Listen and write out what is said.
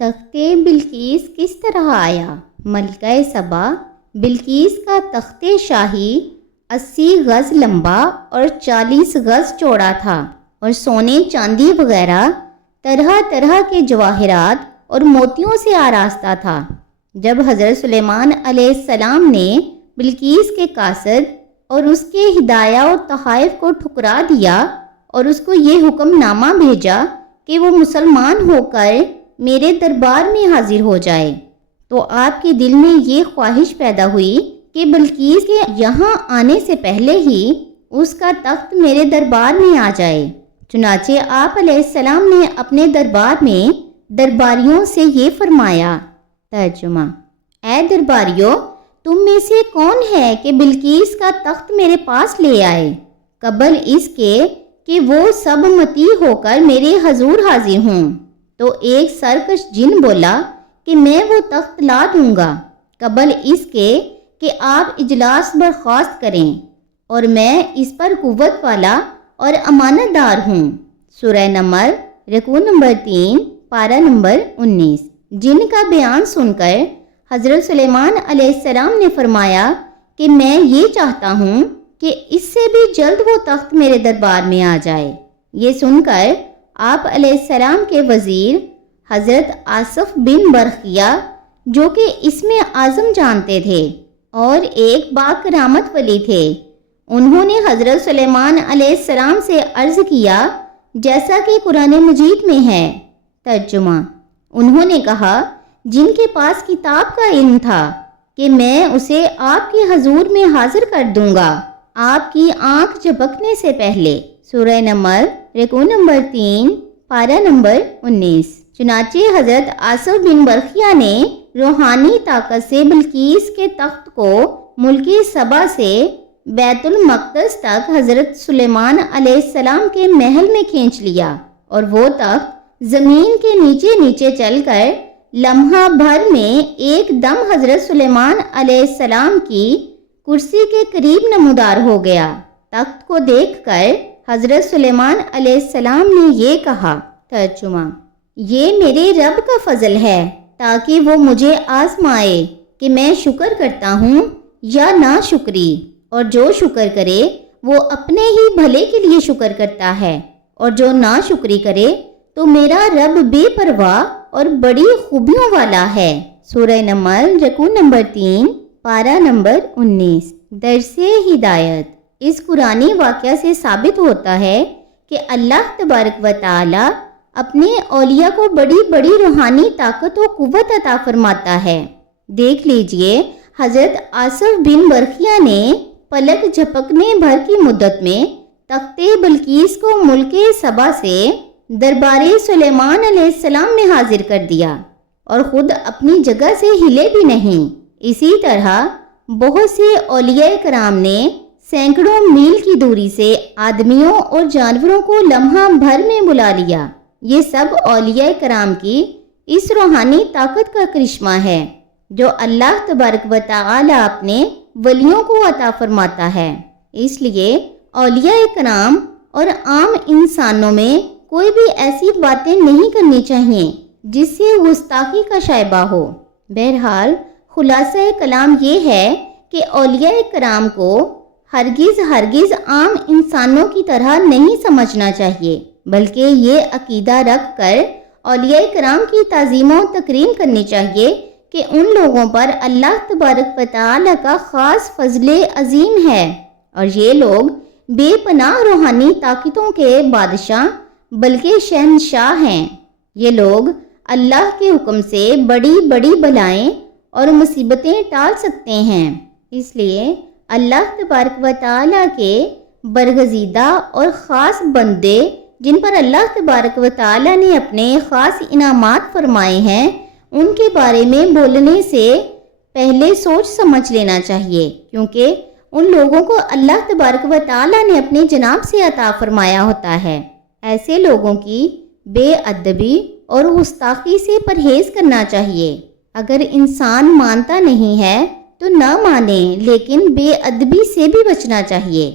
تخت بلکیس کس طرح آیا؟ ملکہ صبا بلکیس کا تخت شاہی اسی گز لمبا اور چالیس گز چوڑا تھا اور سونے چاندی وغیرہ طرح طرح کے جواہرات اور موتیوں سے آراستہ تھا۔ جب حضرت سلیمان علیہ السلام نے بلکیس کے قاصد اور اس کے ہدایہ اور تحائف کو ٹھکرا دیا اور اس کو یہ حکم نامہ بھیجا کہ وہ مسلمان ہو کر میرے دربار میں حاضر ہو جائے تو آپ کے دل میں یہ خواہش پیدا ہوئی کہ بلکیس کے یہاں آنے سے پہلے ہی اس کا تخت میرے دربار میں آ جائے۔ چنانچہ آپ علیہ السلام نے اپنے دربار میں درباریوں سے یہ فرمایا۔ ترجمہ اے درباریوں، تم میں سے کون ہے کہ بلکیس کا تخت میرے پاس لے آئے؟ قبل اس کے کہ وہ سب متی ہو کر میرے حضور حاضر ہوں۔ تو ایک سرکش جن بولا کہ میں وہ تخت لا دوں گا، قبل اس کے کہ آپ اجلاس برخواست کریں، اور میں اس پر قوت والا اور امانت دار ہوں۔ سورہ نمبر رکو نمبر تین، پارہ نمبر انیس۔ جن کا بیان سن کر حضرت سلیمان علیہ السلام نے فرمایا کہ میں یہ چاہتا ہوں کہ اس سے بھی جلد وہ تخت میرے دربار میں آ جائے۔ یہ سن کر آپ علیہ السلام کے وزیر حضرت آصف بن برقیہ جو کہ اس میں اعظم جانتے تھے، اور ایک با کرامت ولی تھے۔ انہوں نے حضرت سلیمان علیہ السلام سے عرض کیا، جیسا کہ قرآن مجید میں ہے۔ ترجمہ انہوں نے کہا، جن کے پاس کتاب کا علم تھا، کہ میں اسے آپ کے حضور میں حاضر کر دوں گا۔ آپ کی آنکھ جھپکنے سے پہلے۔ سورہ نمبر ریکو نمبر تین، پارہ نمبر انیس۔ چنانچہ حضرت آصف بن برقیہ نے روحانی طاقت سے بلکیس کے تخت کو ملکی صبا سے بیت المقدس تک حضرت سلیمان علیہ السلام کے محل میں کھینچ لیا اور وہ تخت زمین کے نیچے نیچے چل کر لمحہ بھر میں ایک دم حضرت سلیمان علیہ السلام کی کرسی کے قریب نمودار ہو گیا۔ تخت کو دیکھ کر حضرت سلیمان علیہ السلام نے یہ کہا، ترجمہ، یہ میرے رب کا فضل ہے، تاکہ وہ مجھے آزمائے کہ میں شکر کرتا ہوں یا نہ شکری۔ اور جو شکر کرے، وہ اپنے ہی بھلے کے لیے شکر کرتا ہے۔ اور جو نہ شکری کرے، تو میرا رب بے پرواہ اور بڑی خوبیوں والا ہے۔ سورہ نمبر رکو نمبر تین، پارہ نمبر انیس، درس ہدایت۔ اس قرآنی واقعہ سے ثابت ہوتا ہے کہ اللہ تبارک و تعالی اپنے اولیاء کو بڑی بڑی روحانی طاقت و قوت عطا فرماتا ہے۔ دیکھ لیجیے، حضرت آصف بن برقیہ نے پلک جھپکنے بھر کی مدت میں تخت بلکیس کو ملک صبا سے دربار سلیمان علیہ السلام میں حاضر کر دیا اور خود اپنی جگہ سے ہلے بھی نہیں۔ اسی طرح بہت سے اولیاء کرام نے سینکڑوں میل کی دوری سے آدمیوں اور جانوروں کو لمحہ بھر میں بلا لیا۔ یہ سب اولیاء کرام کی اس روحانی طاقت کا کرشمہ ہے، جو اللہ تبارک و تعالی اپنے ولیوں کو عطا فرماتا ہے۔ اس لیے اولیاء کرام اور عام انسانوں میں کوئی بھی ایسی باتیں نہیں کرنی چاہیے جس سے گستاخی کا شائبہ ہو۔ بہرحال خلاصہ کلام یہ ہے کہ اولیاء کرام کو ہرگز ہرگز عام انسانوں کی طرح نہیں سمجھنا چاہیے، بلکہ یہ عقیدہ رکھ کر اولیاء کرام کی تعظیم و تکریم کرنی چاہیے کہ ان لوگوں پر اللہ تبارک و تعالی کا خاص فضل عظیم ہے۔ اور یہ لوگ بے پناہ روحانی طاقتوں کے بادشاہ، بلکہ شہنشاہ ہیں۔ یہ لوگ اللہ کے حکم سے بڑی بڑی بلائیں اور مصیبتیں ٹال سکتے ہیں۔ اس لیے اللہ تبارک و تعالی کے برگزیدہ اور خاص بندے جن پر اللہ تبارک و تعالی نے اپنے خاص انعامات فرمائے ہیں، ان کے بارے میں بولنے سے پہلے سوچ سمجھ لینا چاہیے۔ کیونکہ ان لوگوں کو اللہ تبارک و تعالی نے اپنے جناب سے عطا فرمایا ہوتا ہے۔ ایسے لوگوں کی بے ادبی اور گستاخی سے پرہیز کرنا چاہیے۔ اگر انسان مانتا نہیں ہے تو نہ مانے لیکن بے ادبی سے بھی بچنا چاہیے۔